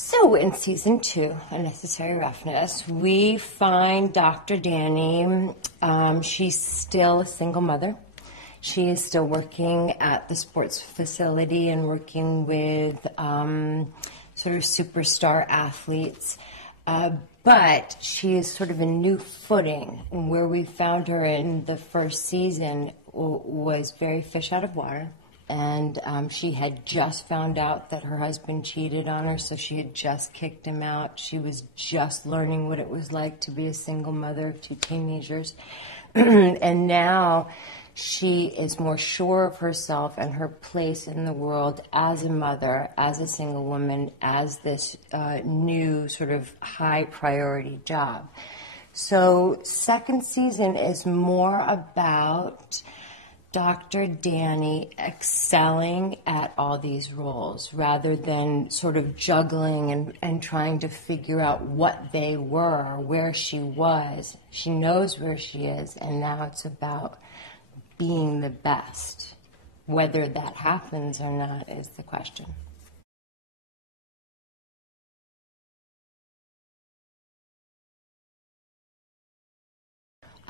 So in season 2, A Necessary Roughness, we find Dr. Dani. She's still a single mother. She is still working at the sports facility and working with sort of superstar athletes. But she is sort of a new footing. And where we found her in the first season was very fish out of water. And she had just found out that her husband cheated on her, so she had just kicked him out. She was just learning what it was like to be a single mother of 2 teenagers. And now she is more sure of herself and her place in the world as a mother, as a single woman, as this new sort of high priority job. So second season is more about Dr. Dani excelling at all these roles rather than sort of juggling and trying to figure out what they were, where she was. She knows where she is, and now it's about being the best. Whether that happens or not is the question.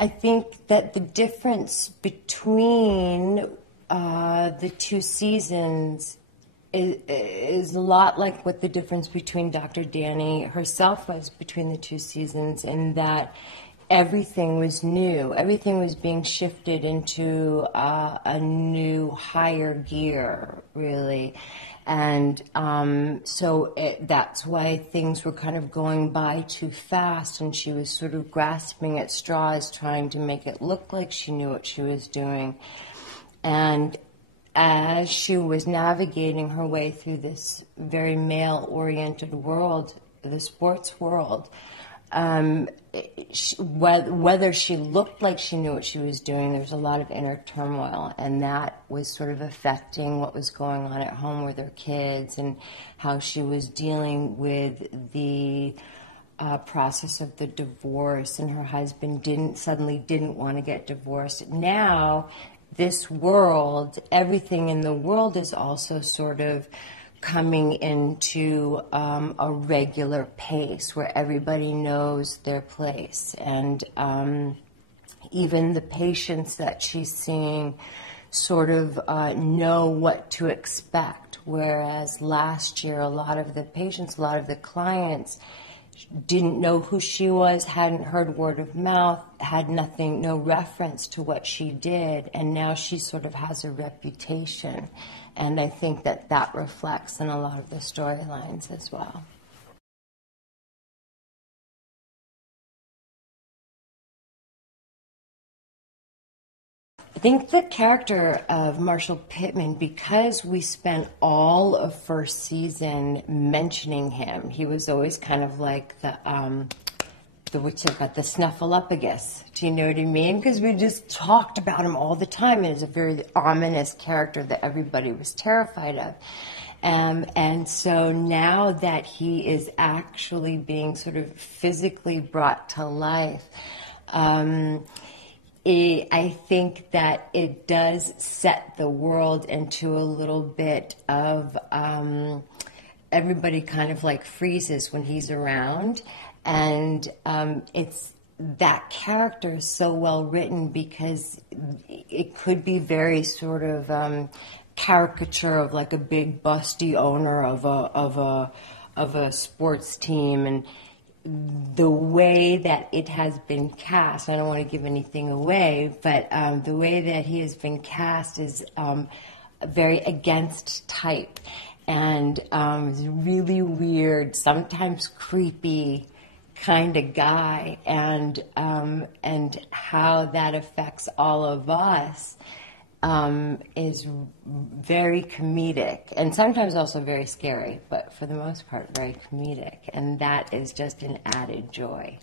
I think that the difference between the 2 seasons is a lot like what the difference between Dr. Dani herself was between the 2 seasons, in that everything was new. Everything was being shifted into a new higher gear, really. And so that's why things were kind of going by too fast, and she was sort of grasping at straws, trying to make it look like she knew what she was doing. And as she was navigating her way through this very male-oriented world, the sports world, whether she looked like she knew what she was doing, there was a lot of inner turmoil, and that was sort of affecting what was going on at home with her kids and how she was dealing with the process of the divorce, and her husband suddenly didn't want to get divorced. Now, this world, everything in the world is also sort of coming into a regular pace where everybody knows their place. And even the patients that she's seeing sort of know what to expect. Whereas last year, a lot of the patients, a lot of the clients didn't know who she was, hadn't heard word of mouth, had nothing, no reference to what she did. And now she sort of has a reputation. And I think that that reflects in a lot of the storylines as well. I think the character of Marshall Pittman, because we spent all of first season mentioning him, he was always kind of like the snuffleupagus. Do you know what I mean? Because we just talked about him all the time, and it's a very ominous character that everybody was terrified of. And so now that he is actually being sort of physically brought to life, I think that it does set the world into a little bit of everybody kind of like freezes when he's around. And it's that character is so well written because it could be very sort of caricature of like a big busty owner of a sports team, and the way that it has been cast. I don't want to give anything away, but the way that he has been cast is very against type, and it's really weird, sometimes creepy kind of guy, and how that affects all of us is very comedic, and sometimes also very scary, but for the most part very comedic, and that is just an added joy.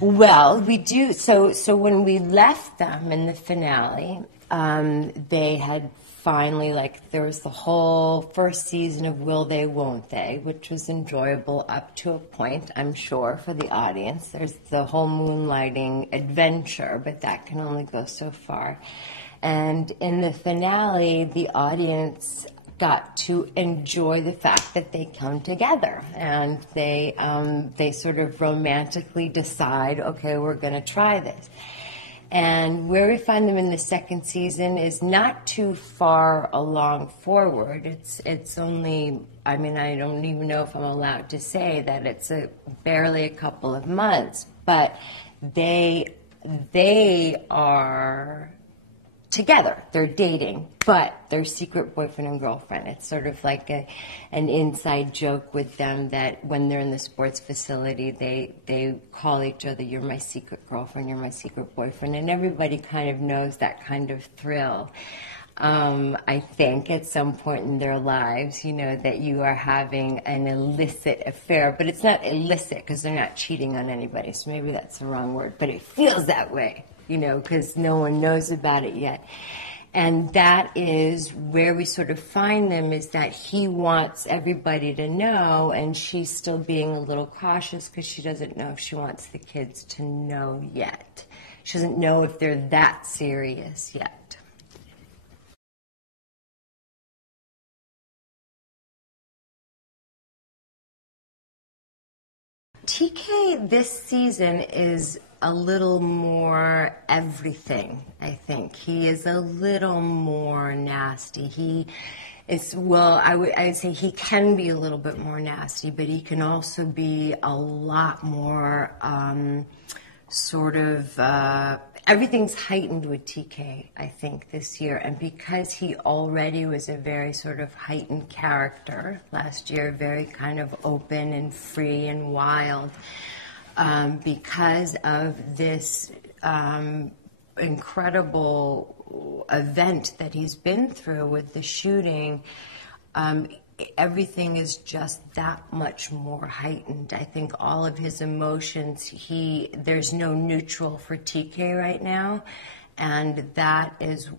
Well, we do. So when we left them in the finale, they had finally, like, there was the whole first season of Will They, Won't They, which was enjoyable up to a point, I'm sure, for the audience. There's the whole moonlighting adventure, but that can only go so far. And in the finale, the audience got to enjoy the fact that they come together and they sort of romantically decide, okay, we're going to try this. And where we find them in the second season is not too far along forward. It's only, I mean, I don't even know if I'm allowed to say that it's barely a couple of months, but they are together. They're dating, but they're secret boyfriend and girlfriend. It's sort of like an inside joke with them that when they're in the sports facility, they call each other, "You're my secret girlfriend, you're my secret boyfriend," and everybody kind of knows that kind of thrill. I think at some point in their lives, you know, that you are having an illicit affair, but it's not illicit because they're not cheating on anybody, so maybe that's the wrong word, but it feels that way, you know, because no one knows about it yet. And that is where we sort of find them, is that he wants everybody to know, and she's still being a little cautious because she doesn't know if she wants the kids to know yet. She doesn't know if they're that serious yet. TK this season is a little more everything, I think. He is a little more nasty. He is, well, I would say he can be a little bit more nasty, but he can also be a lot more everything's heightened with TK, I think, this year. And because he already was a very sort of heightened character last year, very kind of open and free and wild, because of this incredible event that he's been through with the shooting, everything is just that much more heightened. I think all of his emotions, there's no neutral for TK right now, and that is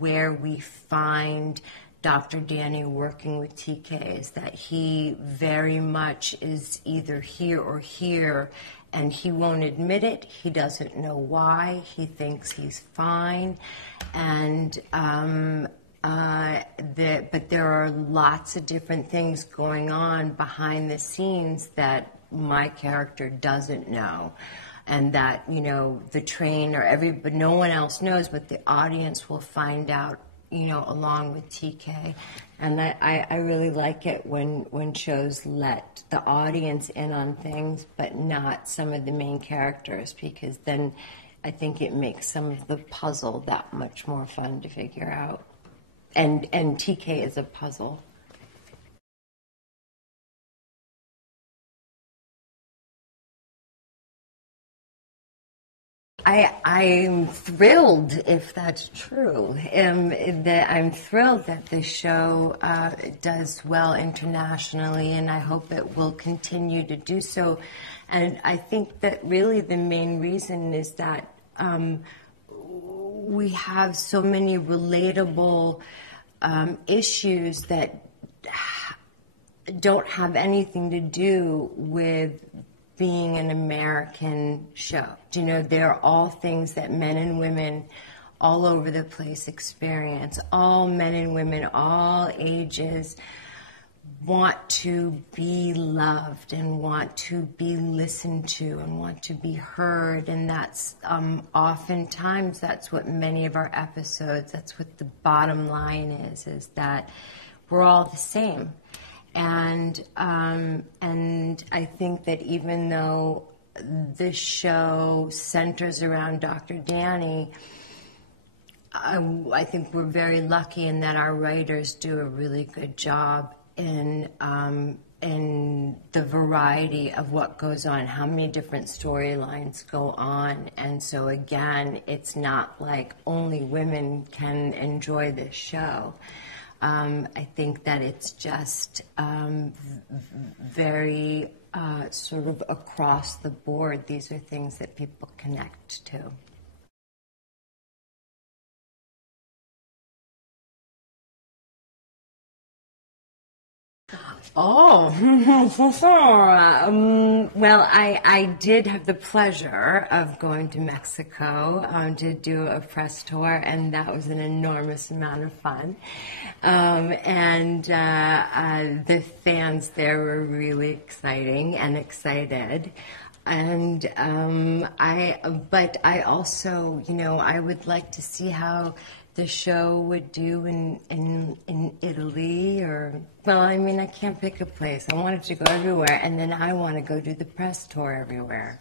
where we find Dr. Danny working with TK, is that he very much is either here or here, and he won't admit it. He doesn't know why. He thinks he's fine, and but there are lots of different things going on behind the scenes that my character doesn't know, and that, you know, the trainer, but no one else knows, but the audience will find out, you know, along with TK. And I really like it when shows let the audience in on things, but not some of the main characters, because then I think it makes some of the puzzle that much more fun to figure out. And TK is a puzzle. I'm thrilled, if that's true. I'm thrilled that the show does well internationally, and I hope it will continue to do so. And I think that really the main reason is that we have so many relatable issues that don't have anything to do with being an American show. You know, they're all things that men and women all over the place experience. All men and women, all ages, want to be loved and want to be listened to and want to be heard. And that's oftentimes that's what many of our episodes, that's what the bottom line is that we're all the same. And I think that even though this show centers around Dr. Danny, I think we're very lucky in that our writers do a really good job in the variety of what goes on, how many different storylines go on. And so again, it's not like only women can enjoy this show. I think that it's just very sort of across the board. These are things that people connect to. Oh, well, I did have the pleasure of going to Mexico to do a press tour, and that was an enormous amount of fun. The fans there were really exciting and excited. And but I also, you know, I would like to see how the show would do in Italy, or, well, I mean, I can't pick a place. I wanted to go everywhere, and then I want to go do the press tour everywhere.